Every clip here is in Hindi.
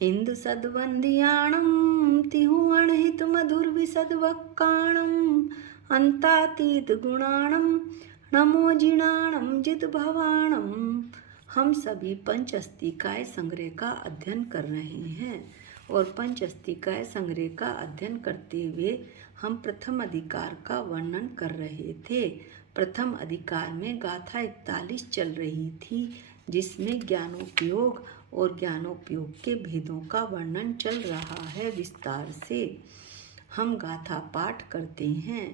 इंदु सद्वंदियाणं तिहुअणहित मधुर विसद्वक्काणं अंतातीत गुणाणं नमो जिणाणं जित भवाणं। हम सभी पंच अस्तिकाय संग्रह का अध्ययन कर रहे हैं और पंच अस्तिकाय संग्रह का अध्ययन करते हुए हम प्रथम अधिकार का वर्णन कर रहे थे। प्रथम अधिकार में गाथा 41 चल रही थी, जिसमें ज्ञानोपयोग और ज्ञानोपयोग के भेदों का वर्णन चल रहा है विस्तार से। हम गाथा पाठ करते हैं।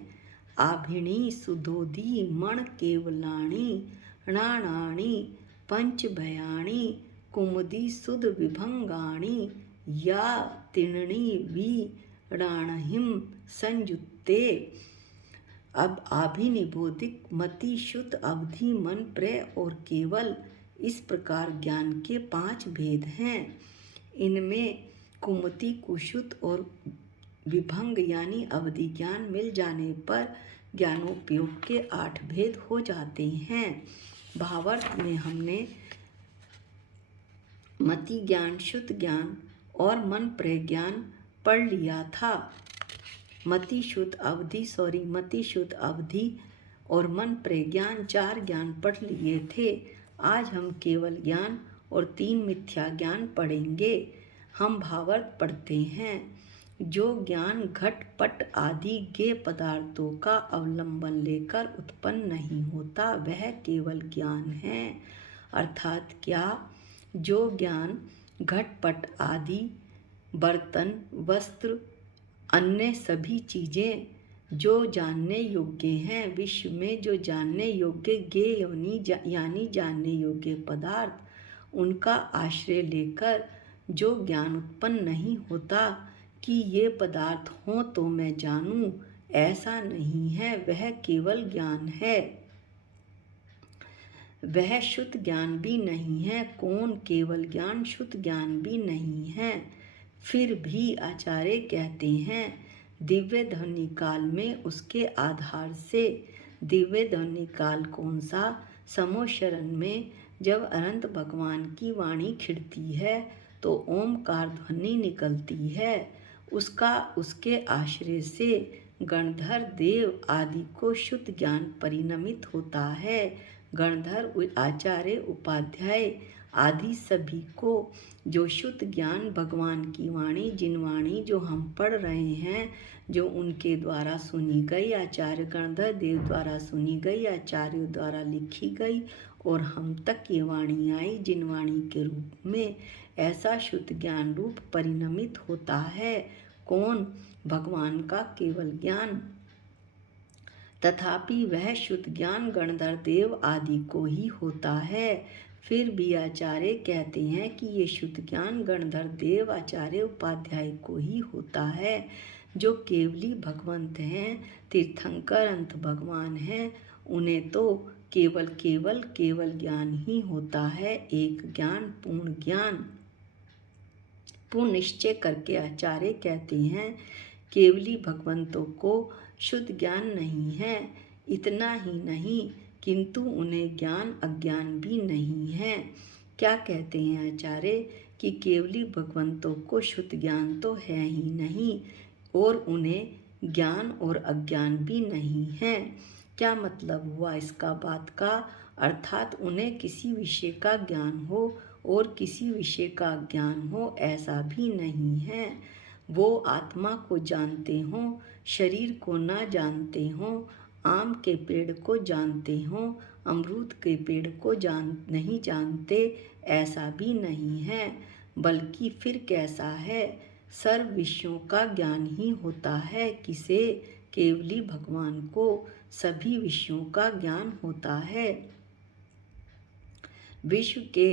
आभिणी सुधोधी मण केवलाणी णाणाणी पंचभयाणी कुमुदी सुध विभंगाणी या तिणी वीणाणहिम संयुक्ते। अब आभिनिबोधिक मति शुद्ध अवधि मन प्रय और केवल इस प्रकार ज्ञान के 5 भेद हैं। इनमें कुमति कुशुत और विभंग यानी अवधि ज्ञान मिल जाने पर ज्ञानोपयोग के 8 भेद हो जाते हैं। भावार्थ में हमने मति ज्ञान, शुद्ध ज्ञान और मन प्रय ज्ञान पढ़ लिया था। मति शुद्ध अवधि और मन प्रय ज्ञान 4 ज्ञान पढ़ लिए थे। आज हम केवल ज्ञान और 3 मिथ्या ज्ञान पढ़ेंगे। हम भावार्थ पढ़ते हैं। जो ज्ञान घट पट आदि ज्ञेय पदार्थों का अवलंबन लेकर उत्पन्न नहीं होता वह केवल ज्ञान है। अर्थात क्या? जो ज्ञान घट पट आदि बर्तन, वस्त्र, अन्य सभी चीज़ें जो जानने योग्य हैं, विश्व में जो जानने योग्य ज्ञेय यानी जानने योग्य पदार्थ, उनका आश्रय लेकर जो ज्ञान उत्पन्न नहीं होता कि ये पदार्थ हों तो मैं जानूं, ऐसा नहीं है, वह केवल ज्ञान है। वह शुद्ध ज्ञान भी नहीं है। कौन? केवल ज्ञान शुद्ध ज्ञान भी नहीं है। फिर भी आचार्य कहते हैं दिव्य ध्वनि काल में उसके आधार से। दिव्य ध्वनि काल कौन सा? समोशरण में जब अनंत भगवान की वाणी खिड़ती है तो ओमकार ध्वनि निकलती है। उसके आश्रय से गणधर देव आदि को शुद्ध ज्ञान परिणमित होता है। गणधर, आचार्य, उपाध्याय आदि सभी को जो शुद्ध ज्ञान भगवान की वाणी, जिन वाणी जो हम पढ़ रहे हैं, जो उनके द्वारा सुनी गई, आचार्य गणधर देव द्वारा सुनी गई, आचार्यों द्वारा लिखी गई और हम तक ये वाणी आई, जिन वाणी के रूप में ऐसा शुद्ध ज्ञान रूप परिणमित होता है। कौन? भगवान का केवल ज्ञान। तथापि वह शुद्ध ज्ञान गणधर देव आदि को ही होता है। फिर भी आचार्य कहते हैं कि ये शुद्ध ज्ञान गणधर देव, आचार्य, उपाध्याय को ही होता है। जो केवली भगवंत हैं, तीर्थंकर अंत भगवान हैं, उन्हें तो केवल ज्ञान ही होता है। एक ज्ञान, पूर्ण ज्ञान। पूर्ण निश्चय करके आचार्य कहते हैं केवली भगवंतों को शुद्ध ज्ञान नहीं है। इतना ही नहीं किंतु उन्हें ज्ञान अज्ञान भी नहीं है। क्या कहते हैं आचार्य कि केवली भगवंतों को शुद्ध ज्ञान तो है ही नहीं और उन्हें ज्ञान और अज्ञान भी नहीं है। क्या मतलब हुआ इसका बात का? अर्थात उन्हें किसी विषय का ज्ञान हो और किसी विषय का ज्ञान हो, ऐसा भी नहीं है। वो आत्मा को जानते हों, शरीर को ना जानते हों, आम के पेड़ को जानते हों, अमरूद के पेड़ को नहीं जानते, ऐसा भी नहीं है। बल्कि फिर कैसा है? सर्व विषयों का ज्ञान ही होता है। किसे? केवली भगवान को सभी विषयों का ज्ञान होता है। विश्व के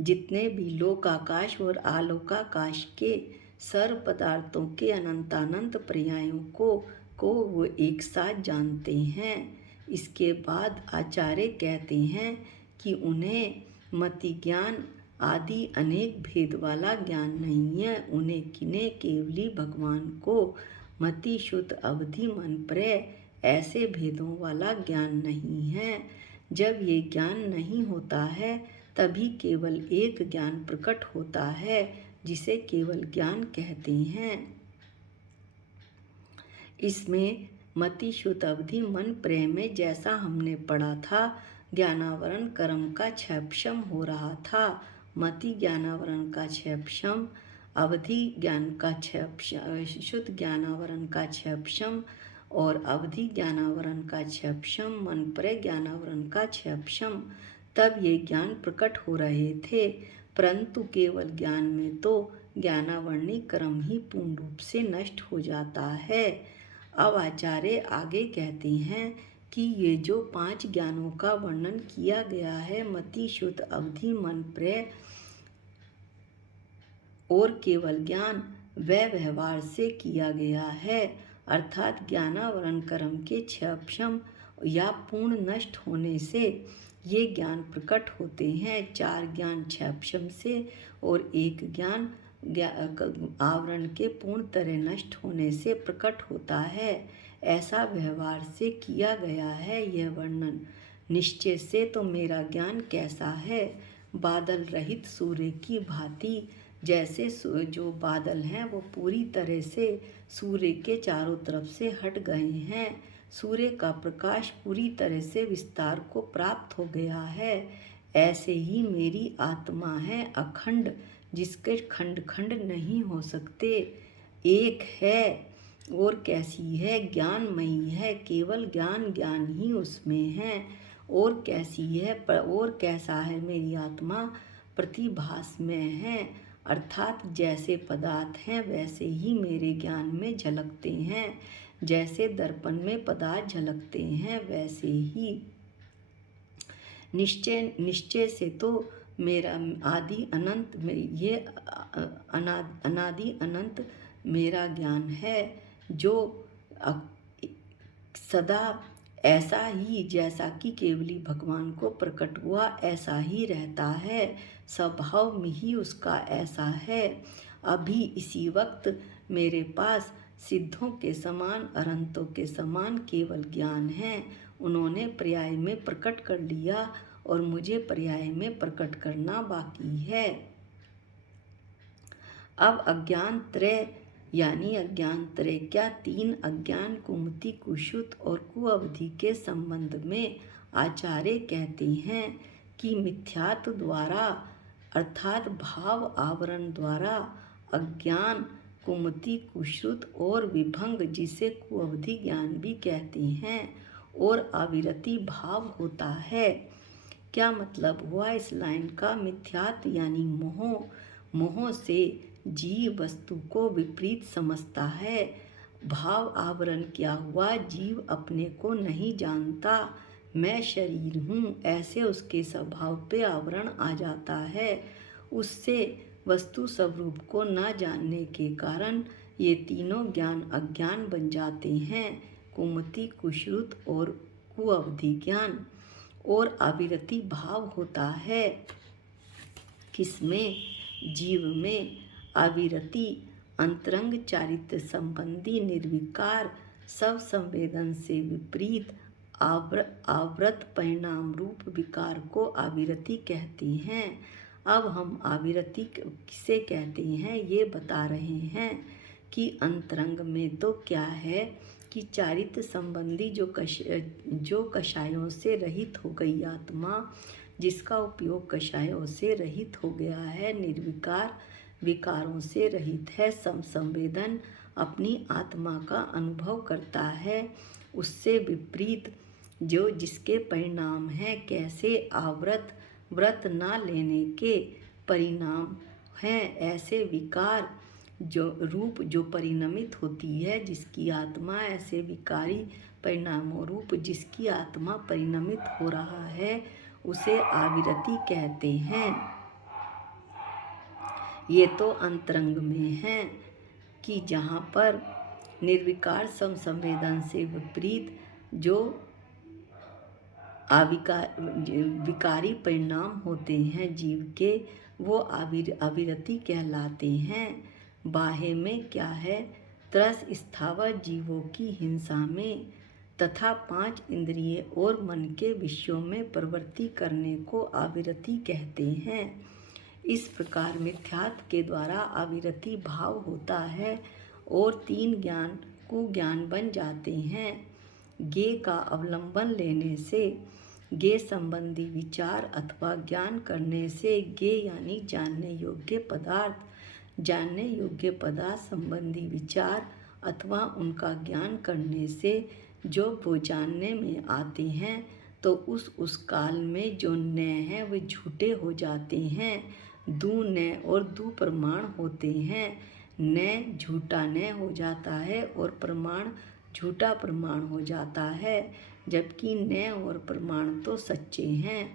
जितने भी लोकाकाश और आलोकाकाश के सर्व पदार्थों के अनंतानंत पर्यायों को वो एक साथ जानते हैं। इसके बाद आचार्य कहते हैं कि उन्हें मति ज्ञान आदि अनेक भेद वाला ज्ञान नहीं है। उन्हें किन्हें? केवली भगवान को मति शुद्ध अवधि मन प्रय ऐसे भेदों वाला ज्ञान नहीं है। जब ये ज्ञान नहीं होता है तभी केवल एक ज्ञान प्रकट होता है, जिसे केवल ज्ञान कहते हैं। इसमें मति शुद्ध अवधि मन प्रेम में जैसा हमने पढ़ा था, ज्ञानावरण कर्म का क्षयक्षम हो रहा था। मति ज्ञानावरण का क्षयक्षम, अवधि ज्ञान का शुद्ध ज्ञानावरण का क्षयक्षम और अवधि ज्ञानावरण का क्षयक्षम, मन प्रेम ज्ञानावरण का क्षयक्षम, तब ये ज्ञान प्रकट हो रहे थे। परंतु केवल ज्ञान में तो ज्ञानावरणी कर्म ही पूर्ण रूप से नष्ट हो जाता है। अब आचार्य आगे कहते हैं कि ये जो 5 ज्ञानों का वर्णन किया गया है, मति शुद्ध अवधि मन प्रेम और केवल ज्ञान, वह व्यवहार से किया गया है, अर्थात ज्ञानावरण कर्म के क्षयक्षम या पूर्ण नष्ट होने से ये ज्ञान प्रकट होते हैं। 4 ज्ञान क्षयक्षम से और 1 ज्ञान आवरण के पूर्ण तरह नष्ट होने से प्रकट होता है। ऐसा व्यवहार से किया गया है यह वर्णन। निश्चय से तो मेरा ज्ञान कैसा है, बादल रहित सूर्य की भांति। जैसे जो बादल हैं वो पूरी तरह से सूर्य के चारों तरफ से हट गए हैं, सूर्य का प्रकाश पूरी तरह से विस्तार को प्राप्त हो गया है, ऐसे ही मेरी आत्मा है अखंड, जिसके खंड खंड नहीं हो सकते। एक है और कैसी है, ज्ञानमयी है, केवल ज्ञान ज्ञान ही उसमें है। और कैसी है और कैसा है मेरी आत्मा, प्रतिभास में है, अर्थात जैसे पदार्थ हैं वैसे ही मेरे ज्ञान में झलकते हैं, जैसे दर्पण में पदार्थ झलकते हैं वैसे ही। निश्चय से तो मेरा आदि अनंत ये अनादि अनंत मेरा ज्ञान है, जो सदा ऐसा ही जैसा कि केवली भगवान को प्रकट हुआ ऐसा ही रहता है, स्वभाव में ही उसका ऐसा है। अभी इसी वक्त मेरे पास सिद्धों के समान अनंतों के समान केवल ज्ञान है, उन्होंने पर्याय में प्रकट कर लिया और मुझे पर्याय में प्रकट करना बाकी है। अब अज्ञान त्रय यानी अज्ञान त्रय क्या, 3 अज्ञान कुमति कुश्रुत और कुअवधि के संबंध में आचार्य कहते हैं कि मिथ्यात्व द्वारा अर्थात भाव आवरण द्वारा अज्ञान कुमति कुश्रुत और विभंग, जिसे कुअवधि ज्ञान भी कहते हैं, और अविरति भाव होता है। क्या मतलब हुआ इस लाइन का, मिथ्यात्व यानी मोह, मोह से जीव वस्तु को विपरीत समझता है। भाव आवरण क्या हुआ, जीव अपने को नहीं जानता, मैं शरीर हूँ, ऐसे उसके स्वभाव पे आवरण आ जाता है। उससे वस्तु स्वरूप को न जानने के कारण ये तीनों ज्ञान अज्ञान बन जाते हैं, कुमति कुश्रुत और कुअवधि ज्ञान। और अविरति भाव होता है किसमें, जीव में। अविरति अंतरंग चारित्र संबंधी निर्विकार सब संवेदन से विपरीत आवृत परिणाम रूप विकार को अविरति कहते हैं। अब हम अविरति किसे कहते हैं ये बता रहे हैं कि अंतरंग में तो क्या है कि चारित्र संबंधी जो कषायों से रहित हो गई आत्मा, जिसका उपयोग कषायों से रहित हो गया है, निर्विकार विकारों से रहित है, संवेदन अपनी आत्मा का अनुभव करता है, उससे विपरीत जो जिसके परिणाम हैं, कैसे आवृत व्रत ना लेने के परिणाम हैं, ऐसे विकार जो रूप जो परिणमित होती है जिसकी आत्मा, ऐसे विकारी परिणामों रूप जिसकी आत्मा परिणमित हो रहा है, उसे आविरति कहते हैं। ये तो अंतरंग में है कि जहाँ पर निर्विकार संवेदन से विपरीत जो विकारी परिणाम होते हैं जीव के, वो अविरति कहलाते हैं। बाह्य में क्या है, त्रस स्थावर जीवों की हिंसा में तथा 5 इंद्रिय और मन के विषयों में प्रवृत्ति करने को अविरति कहते हैं। इस प्रकार मिथ्यात्व के द्वारा अविरति भाव होता है और 3 ज्ञान कुज्ञान बन जाते हैं। ज्ञ का अवलंबन लेने से, ज्ञ संबंधी विचार अथवा ज्ञान करने से, ज्ञ यानी जानने योग्य पदार्थ, जानने योग्य पदार्थ संबंधी विचार अथवा उनका ज्ञान करने से जो वो जानने में आते हैं तो उस काल में जो न हैं वे झूठे हो जाते हैं। दू न और दू प्रमाण होते हैं। न झूठा न हो जाता है और प्रमाण झूठा प्रमाण हो जाता है, जबकि न और प्रमाण तो सच्चे हैं।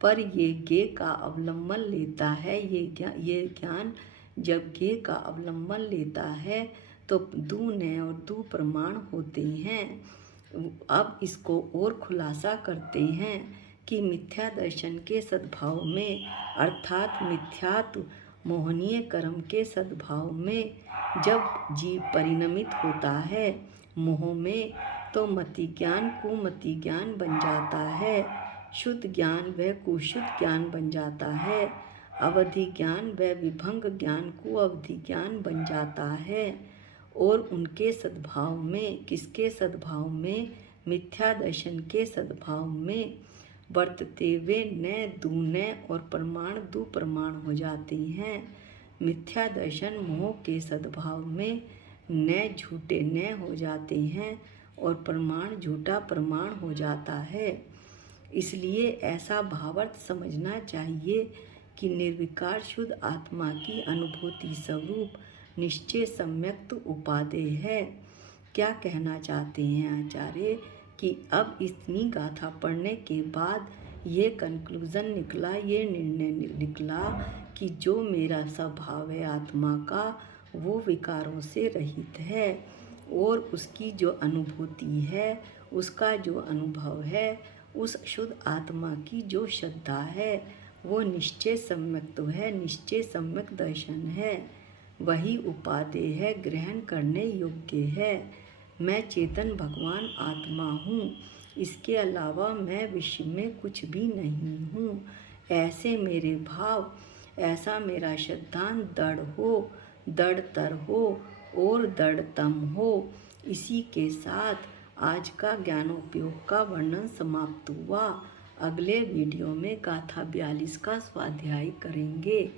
पर ये ज्ञ का अवलंबन लेता है। ये ज्ञान जब ज्ञ का अवलंबन लेता है तो दू न और दू प्रमाण होते हैं। अब इसको और खुलासा करते हैं कि मिथ्या दर्शन के सद्भाव में, अर्थात मिथ्यात्व मोहनीय कर्म के सद्भाव में जब जीव परिणमित होता है मोह में, तो मति ज्ञान कुमति ज्ञान बन जाता है, शुद्ध ज्ञान व कुशुद्ध ज्ञान बन जाता है, अवधि ज्ञान व विभंग ज्ञान कुअवधि ज्ञान बन जाता है। और उनके सद्भाव में, किसके सद्भाव में? मिथ्या दर्शन के सद्भाव में वर्तते वे न दू न और प्रमाण दू प्रमाण हो जाते हैं। मिथ्या दर्शन मोह के सद्भाव में न झूठे न हो जाते हैं और प्रमाण झूठा प्रमाण हो जाता है। इसलिए ऐसा भावार्थ समझना चाहिए कि निर्विकार शुद्ध आत्मा की अनुभूति स्वरूप निश्चय सम्यक्त उपादेय है। क्या कहना चाहते हैं आचार्य कि अब इतनी गाथा पढ़ने के बाद ये कंक्लूज़न निकला, ये निर्णय निकला कि जो मेरा स्वभाव है आत्मा का वो विकारों से रहित है और उसकी जो अनुभूति है, उसका जो अनुभव है, उस शुद्ध आत्मा की जो श्रद्धा है वो निश्चय सम्यक्त है, निश्चय सम्यक दर्शन है, वही उपादेय है, ग्रहण करने योग्य है। मैं चेतन भगवान आत्मा हूँ, इसके अलावा मैं विश्व में कुछ भी नहीं हूँ। ऐसे मेरे भाव, ऐसा मेरा सिद्धांत दृढ़तर हो और दृढ़तम हो। इसी के साथ आज का ज्ञानोपयोग का वर्णन समाप्त हुआ। अगले वीडियो में गाथा 42 का स्वाध्याय करेंगे।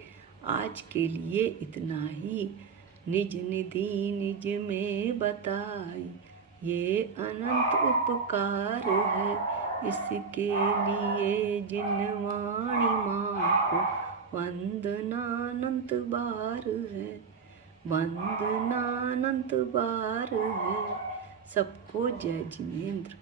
आज के लिए इतना ही। निज निधि निज में बताई, ये अनंत उपकार है। इसके लिए जिन वाणी माँ को वंदनानंत बार है, वंदनानंत बार है। सबको जय जिनेंद्र।